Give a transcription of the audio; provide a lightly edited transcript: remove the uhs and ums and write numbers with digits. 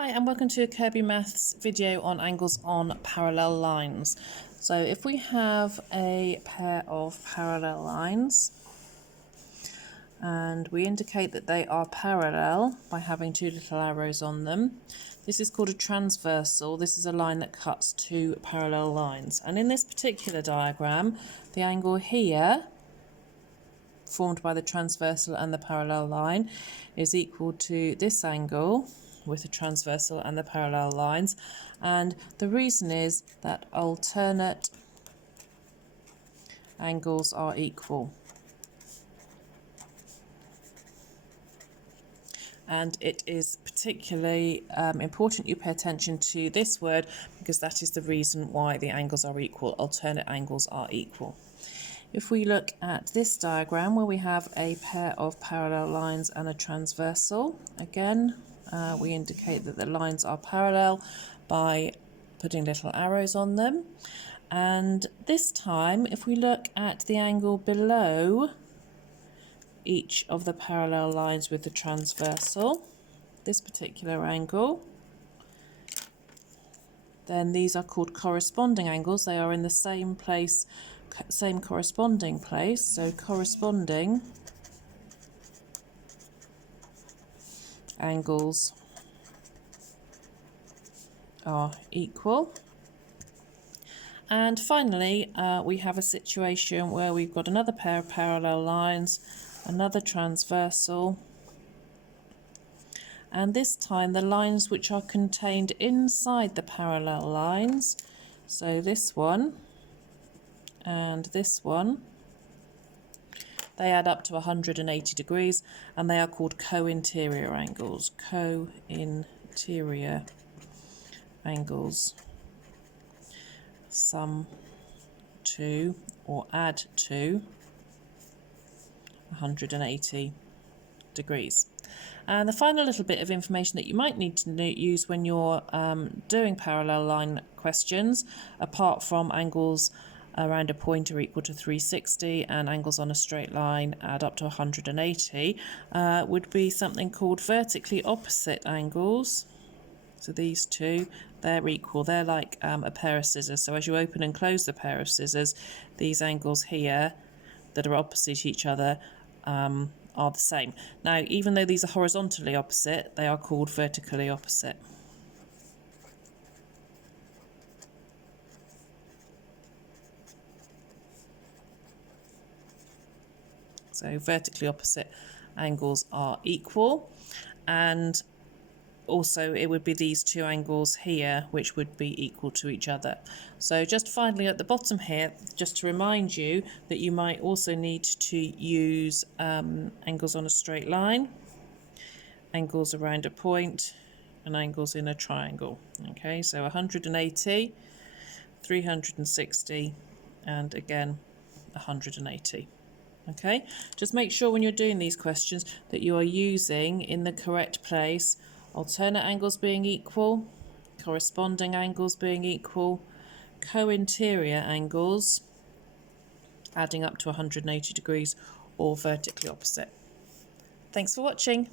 Hi and welcome to a Kirby Maths video on angles on parallel lines. So if we have a pair of parallel lines and we indicate that they are parallel by having two little arrows on them, this is called a transversal. This is a line that cuts two parallel lines. And in this particular diagram, the angle here, formed by the transversal and the parallel line, is equal to this angle with the transversal and the parallel lines, and the reason is that alternate angles are equal. And it is particularly important you pay attention to this word because that is the reason why the angles are equal. Alternate angles are equal. If we look at this diagram where we have a pair of parallel lines and a transversal, again we indicate that the lines are parallel by putting little arrows on them. And this time, if we look at the angle below each of the parallel lines with the transversal, this particular angle, then these are called corresponding angles. They are in the same place, same corresponding place, so corresponding angles are equal. And finally, we have a situation where we've got another pair of parallel lines, another transversal, and this time the lines which are contained inside the parallel lines, so this one and this one, they add up to 180 degrees and they are called co-interior angles. Co-interior angles sum to or add to 180 degrees. And the final little bit of information that you might need to use when you're doing parallel line questions, apart from angles around a point are equal to 360 and angles on a straight line add up to 180, would be something called vertically opposite angles. So these two, they're equal. They're like a pair of scissors. So as you open and close the pair of scissors, these angles here that are opposite each other are the same. Now, even though these are horizontally opposite, they are called vertically opposite. So vertically opposite angles are equal, and also it would be these two angles here which would be equal to each other. So just finally at the bottom here, just to remind you that you might also need to use angles on a straight line, angles around a point, and angles in a triangle. Okay, so 180, 360, and again 180. Okay, just make sure when you're doing these questions that you are using in the correct place alternate angles being equal, corresponding angles being equal, co-interior angles adding up to 180 degrees, or vertically opposite. Thanks for watching.